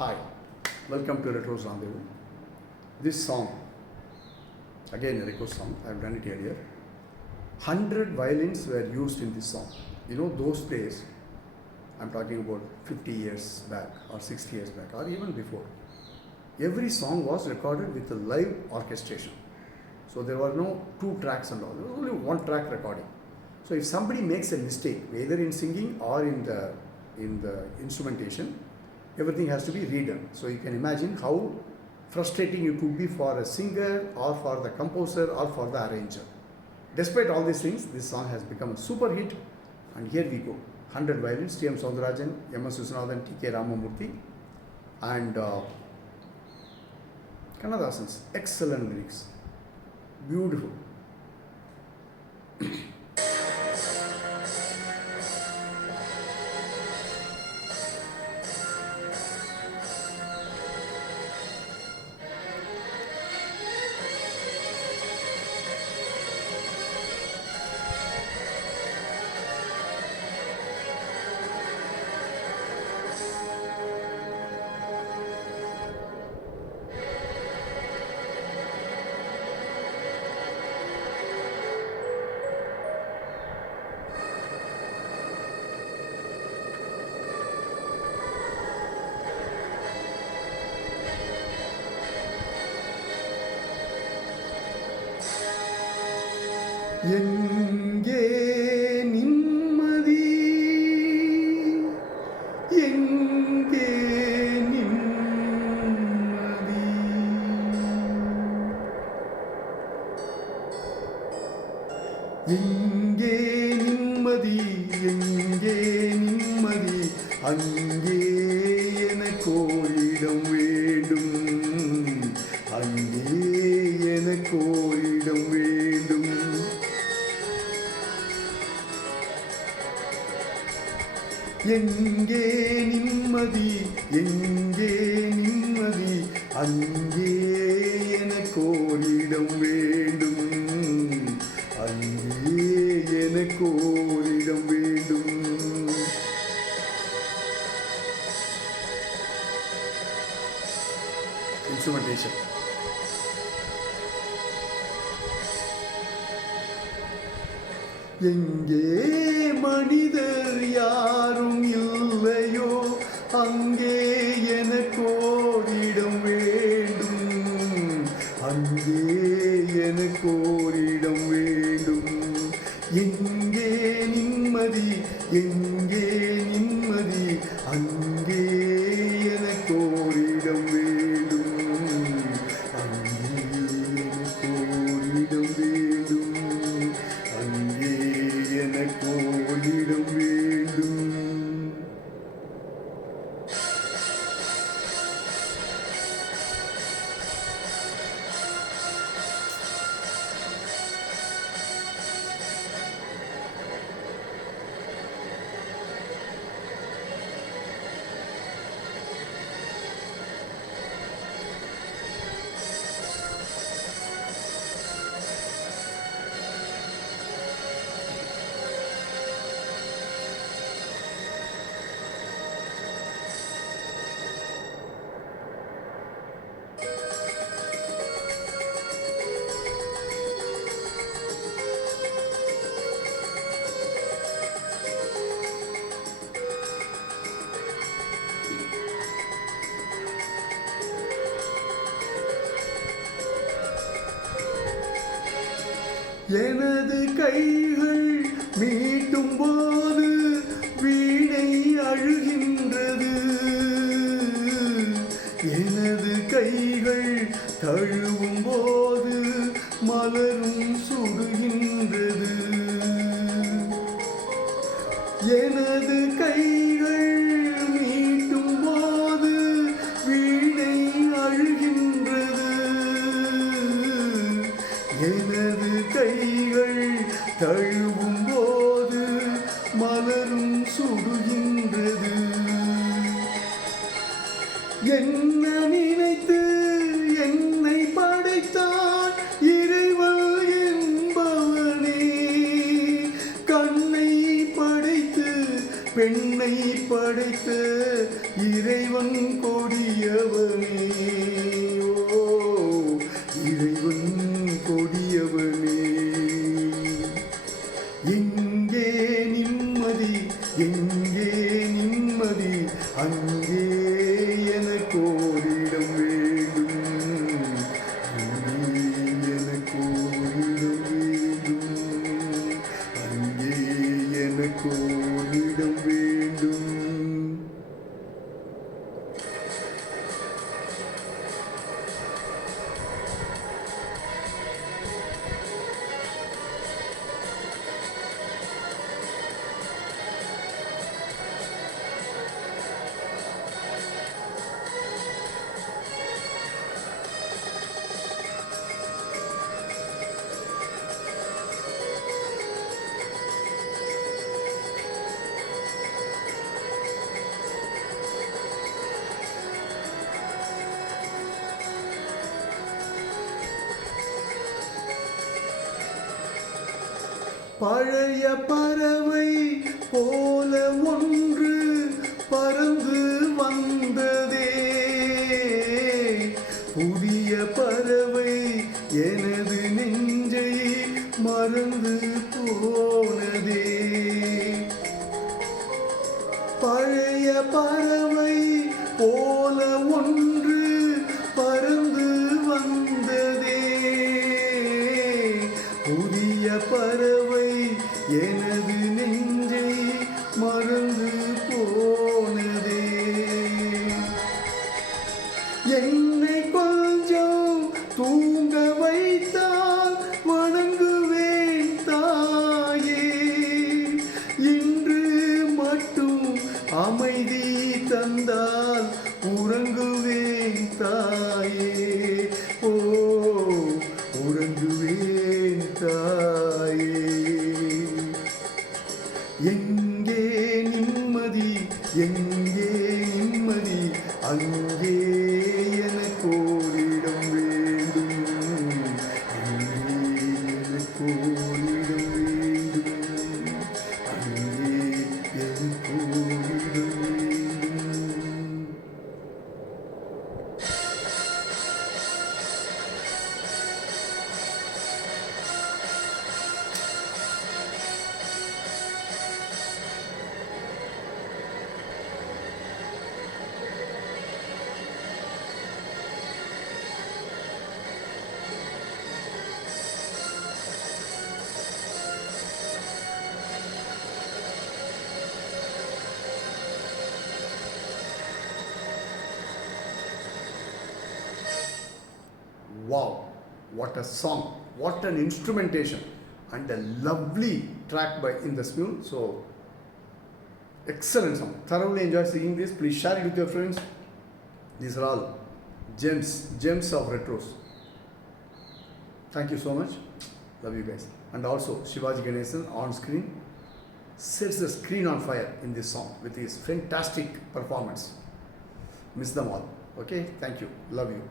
Hi, welcome to Retro Rendezvous. This song, again a request song, I have done it earlier. 100 violins were used in this song. You know, those days, I'm talking about 50 years back or 60 years back or even before. Every song was recorded with a live orchestration. So there were no two tracks and all, there was only one track recording. So if somebody makes a mistake, either in singing or in the instrumentation, everything has to be redone. So you can imagine how frustrating it would be for a singer or for the composer or for the arranger. Despite all these things, this song has become a super hit, and here we go. 100 violins, T.M. Soundarajan, M.S. Viswanathan, T.K. Ramamurthy, and Kannadasan's excellent lyrics. Beautiful. எங்கே நிம்மதி எங்கே நிம்மதி எங்கே நிம்மதி எங்கே நிம்மதி அங்கே எனக்கு ஓரிடம் வேண்டும் அங்கே எனக்கு ஓரிடம் வேண்டும் எங்கே நிம்மதி எங்கே நிம்மதி அங்கே எனக்கு ஓரிடம் வேண்டும் அங்கே எனக்கு ஓரிடம் வேண்டும். Instrumentation. எங்கே மனிதர் யாரும் இல்லையோ அங்கே எனக்கு ஓரிடம் வேண்டும் அங்கே எனக்கு ஓரிடம் வேண்டும். எங்கே நிம்மதி எங்கே நிம்மதி அங்கே எனக்கு ஓரிடம் வேண்டும் அங்கே எனக்கு ஓரிடம் வேண்டும் அங்கே எனக்கு ஓரிடம் வேண்டும். எனது கைகள் மீட்டும் போது வீணை அழுகின்றது எனது கைகள் தழுவும் போது மலரும் சுடுகின்றது எனது கைகள் மீட்டும் போது வீணை அழுகின்றது எனது கைகள் தழுவும் போது மலரும் சுடுகின்றது. என்ன நினைத்து என்னை படைத்தான் இறைவன் என்பவனே கண்ணை படைத்து பெண்ணை படைத்த இறைவன் கொடியவனே, ஓ இறைவன் கொடியவனே. எங்கே நிம்மதி, எங்கே நிம்மதி, அங்கே எனக்கு ஓரிடம் வேண்டும், அங்கே எனக்கு ஓரிடம் வேண்டும், அங்கே எனக்கு ஓரிடம் வேண்டும். பழைய பறவை போல ஒன்று பறந்து வந்ததே, புதிய பறவை எனது நெஞ்சை மறந்து போனதே. பழைய பறவை போல ஒன்று பறந்து வந்ததே, புதிய பறவை எனது நெஞ்சை மறந்து போனதே. என்னை கொஞ்சம் தூங்க வைத்தால் வணங்குவேன் தாயே, இன்று மட்டும் அமைதி தந்தால் உறங்குவேன் தாயே, ஓ உறங்குவேன் தாயே. எங்கே நிம்மதி, எங்கே நிம்மதி, அங்கே எனக்கு ஓரிடம் வேண்டும், அங்கே எனக்கு ஓரிடம் வேண்டும், அங்கே எனக்கு ஓரிடம் வேண்டும். Wow, what a song, what an instrumentation, and a lovely track by Indasmule. So, excellent song. Thoroughly enjoy singing this. Please share it with your friends. These are all gems of retros. Thank you so much. Love you guys. And also, Shivaji Ganesan on screen sets the screen on fire in this song with his fantastic performance. Miss them all. Okay, thank you. Love you.